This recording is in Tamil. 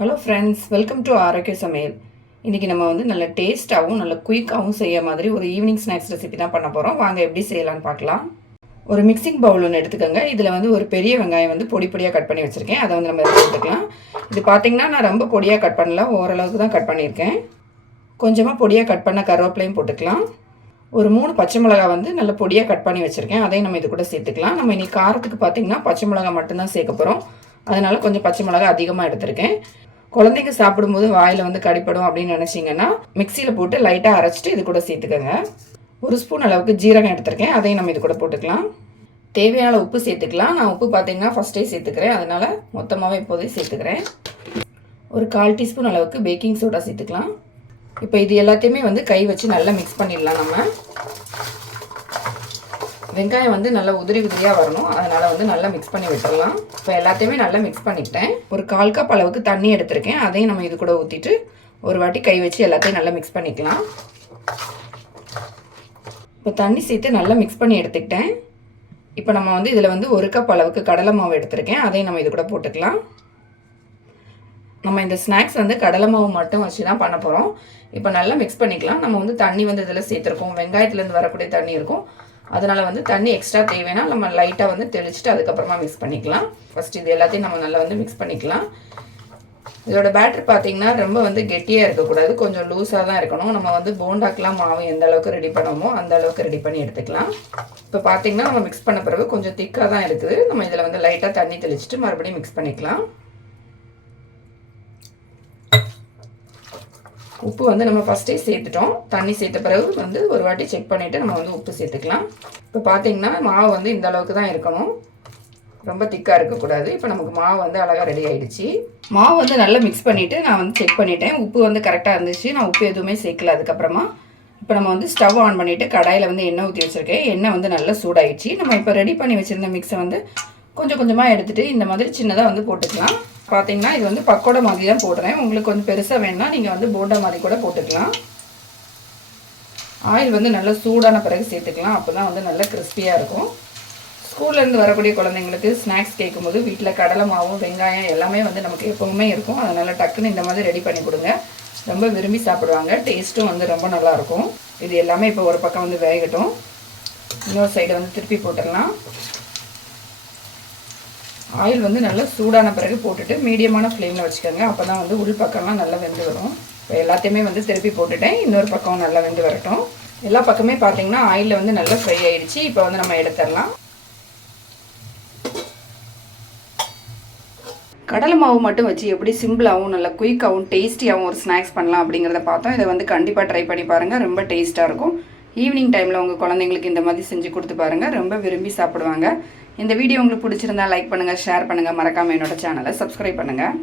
ஹலோ ஃப்ரெண்ட்ஸ் வெல்கம் டு ஆரோக்கிய சமையல். இன்றைக்கி நம்ம வந்து நல்ல டேஸ்ட்டாகவும் நல்ல குயிக்காகவும் செய்ய மாதிரி ஒரு ஈவினிங் ஸ்நாக்ஸ் ரெசிபி தான் பண்ண போகிறோம் வாங்க எப்படி செய்யலாம்னு பார்க்கலாம். ஒரு மிக்சிங் பவுல் ஒன்று எடுத்துக்கோங்க. இதில் வந்து ஒரு பெரிய வெங்காயம் வந்து பொடி பொடியாக கட் பண்ணி வச்சுருக்கேன். அதை வந்து நம்ம எடுத்துக்கலாம். இது பார்த்திங்கன்னா நான் ரொம்ப பொடியாக கட் பண்ணல. ஓரளவுக்கு தான் கட் பண்ணியிருக்கேன். கொஞ்சமாக பொடியாக கட் பண்ண கருவேப்பிலையும் போட்டுக்கலாம். ஒரு மூணு பச்சை மிளகா வந்து நல்ல பொடியாக கட் பண்ணி வச்சுருக்கேன். அதையும் நம்ம இது கூட சேர்த்துக்கலாம். நம்ம இன்றைக்கி காரத்துக்கு பார்த்திங்கன்னா பச்சை மிளகா மட்டும்தான் சேர்க்க போகிறோம் அதனால் கொஞ்சம் பச்சை மிளகா அதிகமாக எடுத்திருக்கேன். குழந்தைங்க சாப்பிடும்போது வாயில் வந்து கடிப்படும் அப்படின்னு நினச்சிங்கன்னா மிக்சியில் போட்டு லைட்டாக அரைச்சிட்டு இது கூட சேர்த்துக்கோங்க. ஒரு ஸ்பூன் அளவுக்கு ஜீரகம் எடுத்திருக்கேன். அதையும் நம்ம இது கூட போட்டுக்கலாம். தேவையான உப்பு சேர்த்துக்கலாம். நான் உப்பு பார்த்தீங்கன்னா ஃபஸ்ட்டே சேர்த்துக்கிறேன். அதனால் மொத்தமாகவே இப்போதே சேர்த்துக்கிறேன். ஒரு கால் டீஸ்பூன் அளவுக்கு பேக்கிங் சோடா சேர்த்துக்கலாம். இப்போ இது எல்லாத்தையுமே வந்து கை வச்சு நல்லா மிக்ஸ் பண்ணிடலாம் நம்ம. வெங்காயம் வந்து நல்லா உதிரி உதிரியாக வரணும். அதனால் வந்து நல்லா மிக்ஸ் பண்ணி விட்டுடலாம். இப்போ எல்லாத்தையுமே நல்லா மிக்ஸ் பண்ணிவிட்டேன் ஒரு கால் கப் அளவுக்கு தண்ணி எடுத்திருக்கேன். அதையும் நம்ம இது கூட ஊற்றிட்டு ஒரு வாட்டி கை வச்சு எல்லாத்தையும் நல்லா மிக்ஸ் பண்ணிக்கலாம். இப்போ தண்ணி சேர்த்து நல்லா மிக்ஸ் பண்ணி எடுத்துக்கிட்டேன். இப்போ நம்ம வந்து இதில் வந்து ஒரு கப் அளவுக்கு கடலை மாவு எடுத்திருக்கேன். அதையும் நம்ம இது கூட போட்டுக்கலாம். நம்ம இந்த ஸ்நாக்ஸ் வந்து கடலை மாவு மட்டும் வச்சு தான் பண்ண போகிறோம் இப்போ நல்லா மிக்ஸ் பண்ணிக்கலாம். நம்ம வந்து தண்ணி வந்து இதில் சேர்த்துருக்கோம். வெங்காயத்துலேருந்து வரக்கூடிய தண்ணி இருக்கும். அதனால் வந்து தண்ணி எக்ஸ்ட்ரா தேவைன்னா நம்ம லைட்டாக வந்து தெளிச்சுட்டு அதுக்கப்புறமா மிக்ஸ் பண்ணிக்கலாம். ஃபஸ்ட் இது எல்லாத்தையும் நம்ம நல்லா வந்து மிக்ஸ் பண்ணிக்கலாம். இதோட பேட்டர் பார்த்தீங்கன்னா ரொம்ப வந்து கெட்டியாக இருக்கக்கூடாது. கொஞ்சம் லூஸாக தான் இருக்கணும். நம்ம வந்து போண்டாக்கெலாம் மாவு எந்த அளவுக்கு ரெடி பண்ணோமோ அந்த அளவுக்கு ரெடி பண்ணி எடுத்துக்கலாம். இப்போ பார்த்தீங்கன்னா நம்ம மிக்ஸ் பண்ண பிறகு கொஞ்சம் திக்காக தான் இருக்குது. நம்ம இதில் வந்து லைட்டாக தண்ணி தெளிச்சுட்டு மறுபடியும் மிக்ஸ் பண்ணிக்கலாம். உப்பு வந்து நம்ம ஃபஸ்ட்டே சேர்த்துட்டோம். தண்ணி சேர்த்த பிறகு வந்து ஒரு வாட்டி செக் பண்ணிவிட்டு நம்ம வந்து உப்பு சேர்த்துக்கலாம். இப்போ பார்த்தீங்கன்னா மாவு வந்து இந்த அளவுக்கு தான் இருக்கணும். ரொம்ப திக்காக இருக்கக்கூடாது. இப்போ நமக்கு மாவு வந்து அழகாக ரெடி ஆகிடுச்சு மாவு வந்து நல்லா மிக்ஸ் பண்ணிவிட்டு நான் வந்து செக் பண்ணிட்டேன். உப்பு வந்து கரெக்டாக இருந்துச்சு. நான் உப்பு எதுவுமே சேர்க்கல அதுக்கப்புறமா. இப்போ நம்ம வந்து ஸ்டவ் ஆன் பண்ணிவிட்டு கடாயில் வந்து எண்ணெய் ஊற்றி வச்சுருக்கேன். எண்ணெய் வந்து நல்லா சூடாயிடுச்சு. நம்ம இப்போ ரெடி பண்ணி வச்சுருந்த மிக்ஸை வந்து கொஞ்சம் கொஞ்சமாக எடுத்துகிட்டு இந்த மாதிரி சின்னதாக வந்து போட்டுக்கலாம். பார்த்தீங்கன்னா இது வந்து பக்கோடா மாதிரி தான் போடுறேன். உங்களுக்கு கொஞ்சம் பெருசாக வேணும்னா நீங்கள் வந்து போண்டா மாதிரி கூட போட்டுக்கலாம். ஆயில் வந்து நல்லா சூடான பிறகு சேர்த்துக்கலாம். அப்போ தான் வந்து நல்லா கிறிஸ்பியாக இருக்கும். ஸ்கூல்லேருந்து வரக்கூடிய குழந்தைங்களுக்கு ஸ்நாக்ஸ் கேட்கும்போது வீட்டில் கடலை மாவும் வெங்காயம் எல்லாமே வந்து நமக்கு எப்போவுமே இருக்கும். அதனால் டக்குன்னு இந்த மாதிரி ரெடி பண்ணி கொடுங்க. ரொம்ப விரும்பி சாப்பிடுவாங்க. டேஸ்ட்டும் வந்து ரொம்ப நல்லாயிருக்கும் இது எல்லாமே இப்போ ஒரு பக்கம் வந்து வேகட்டும். இன்னொரு சைடு வந்து திருப்பி போட்டுடலாம். ஆயில் வந்து நல்லா சூடான பிறகு போட்டுட்டு மீடியமான ஃப்ளேமில் வச்சுக்கோங்க. அப்போ தான் வந்து உள் பக்கம்லாம் நல்லா வெந்து வரும். இப்போ எல்லாத்தையுமே வந்து திருப்பி போட்டுட்டேன். இன்னொரு பக்கம் நல்லா வெந்து வரட்டும். எல்லா பக்கமே பார்த்தீங்கன்னா ஆயிலில் வந்து நல்லா ஃப்ரை ஆயிடுச்சு. இப்போ வந்து நம்ம எடுத்துடலாம். கடலை மாவு மட்டும் வச்சு எப்படி சிம்பிளாகவும் நல்லா குயிக்காகவும் டேஸ்டியாகவும் ஒரு ஸ்நாக்ஸ் பண்ணலாம் அப்படிங்கிறத பார்த்தோம். இதை வந்து கண்டிப்பாக ட்ரை பண்ணி பாருங்கள் ரொம்ப டேஸ்ட்டாக இருக்கும். ஈவினிங் டைமில் உங்கள் குழந்தைங்களுக்கு இந்த மாதிரி செஞ்சு கொடுத்து பாருங்கள் ரொம்ப விரும்பி சாப்பிடுவாங்க. இந்த வீடியோ உங்களுக்கு பிடிச்சிருந்தா லைக் பண்ணுங்கள் ஷேர் பண்ணுங்கள் மறக்காமல் என்னோட சேனலை சப்ஸ்கிரைப் பண்ணுங்கள்